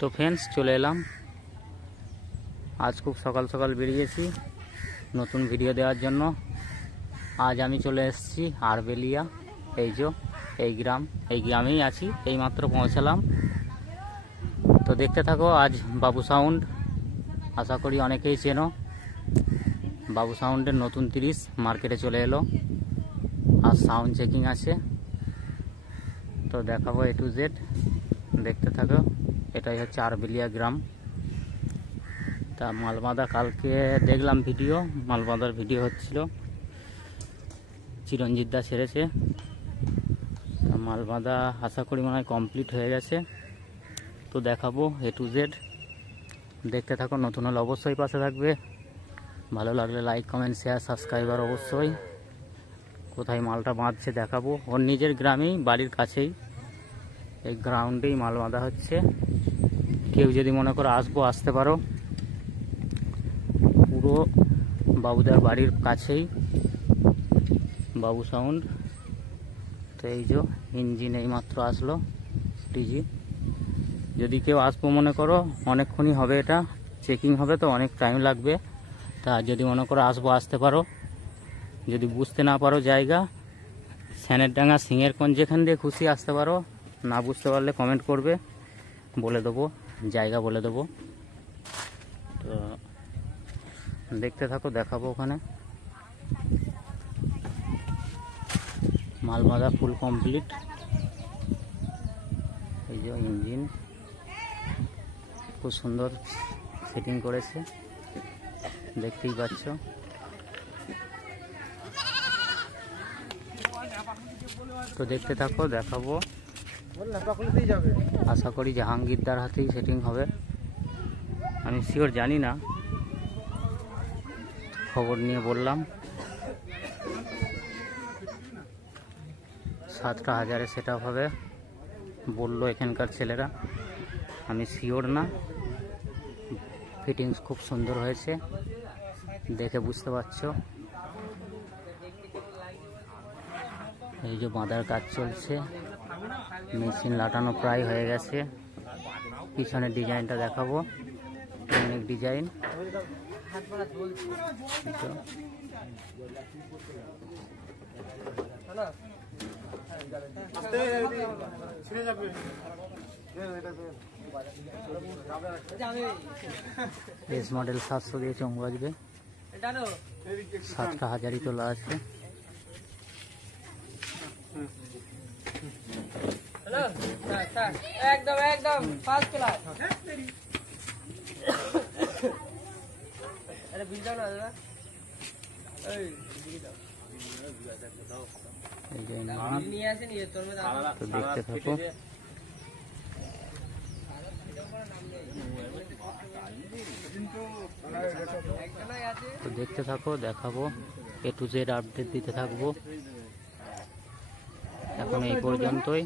তো ফ্রেন্ডস চলে এলাম, আজ খুব সকাল সকাল বেরিয়েছি নতুন ভিডিও দেওয়ার জন্য। আজ আমি চলে এসেছি আরবেলিয়া, এই গ্রামেই আছি, এইমাত্র পৌঁছালাম। তো দেখতে থাকো আজ বাবু সাউন্ড, আশা করি অনেকেই চেনো। বাবু সাউন্ডের নতুন 30 মার্কেটে চলে এলো, আর সাউন্ড চেকিং আছে। তো দেখাবো A to Z, দেখতে থাকো। এটাই হচ্ছে আরবেলিয়া গ্রাম। তা মালবাঁধা কালকে দেখলাম ভিডিও, মালবাঁধার ভিডিও হচ্ছিল, চিরঞ্জিত দা ছেড়েছে। মালবাঁধা আশা করি মনে হয় কমপ্লিট হয়ে গেছে। তো দেখাবো A to Z, দেখতে থাকো। নতুন হলে অবশ্যই পাশে থাকবে, ভালো লাগলে লাইক কমেন্ট শেয়ার সাবস্ক্রাইবার অবশ্যই। কোথায় মালটা বাঁধছে দেখাবো, ওর নিজের গ্রামেই, বাড়ির কাছেই, এই গ্রাউন্ডেই মাল বাঁধা হচ্ছে। কেউ যদি মনে করো আসবো, আসতে পারো। পুরো বাবুদার বাড়ির কাছেই বাবু সাউন্ড। তো এই যে ইঞ্জিন এইমাত্র আসলো ডিজি। যদি কেউ আসবো মনে করো, অনেকক্ষণই হবে, এটা চেকিং হবে তো অনেক টাইম লাগবে। তা যদি মনে করো আসবো, আসতে পারো। যদি বুঝতে না পারো জায়গা, স্যানের ডাঙ্গা, সিংয়ের কোণ, যেখান দিয়ে খুশি আসতে পারো। না বুঝতে পারলে কমেন্ট করবে, বলে দেবো, জায়গা বলে দেবো। তো দেখতে থাকো, দেখাবো ওখানে। মাল বাঁধা ফুল কমপ্লিট। এই যে ইঞ্জিন খুব সুন্দর সেটিং করেছে, দেখতেই পাচ্ছ। তো দেখতে থাকো, দেখাবো। আশা করি জাহাঙ্গীরদার হাতেই সেটিং হবে, আমি শিওর জানি না, খবর নিয়ে বললাম। 7,000-এ সেট আপ হবে বললো এখানকার ছেলেরা, আমি শিওর না। ফিটিংস খুব সুন্দর হয়েছে, দেখে বুঝতে পারছো। এই যে বাঁধার কাজ চলছে, মেশিন লাটানো প্রায় হয়ে গেছে। পিছনের ডিজাইনটা দেখাবো, অনেক ডিজাইন। এস মডেল 700 দিয়ে চোখ বাজবে, 7,000ই তোলা আছে। একদম একদম ফার্স্ট ক্লাস। আরে বিল দাও না দাদা, এই বিল দাও। এই যে নিয়ে আসেন, এই তোর মধ্যে তো দেখতে থাকো। তো দেখতে থাকো, দেখাবো। A to Z আপডেট দিতে থাকবো। এখন এই পর্যন্তই।